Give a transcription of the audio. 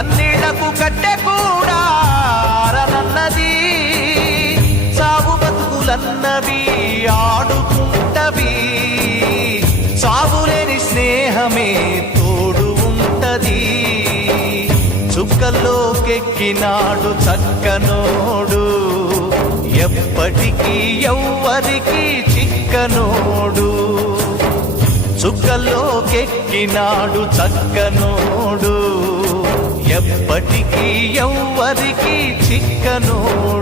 కన్నీళ్లకు కట్టె కూడా ఆరనన్నది. సాగు బతుకులన్నవి ఆడుకుంటవి, సాగులేని స్నేహమే తోడు ఉంటది. చుక్కల్లోకెక్కినాడు చక్కనోడు, ఎప్పటికీ ఎవ్వరికి చిక్కనోడు. చుక్కల్లోకెక్కినాడు చక్కనోడు, ఎప్పటికీ ఎవ్వరికి చిక్కనోడు.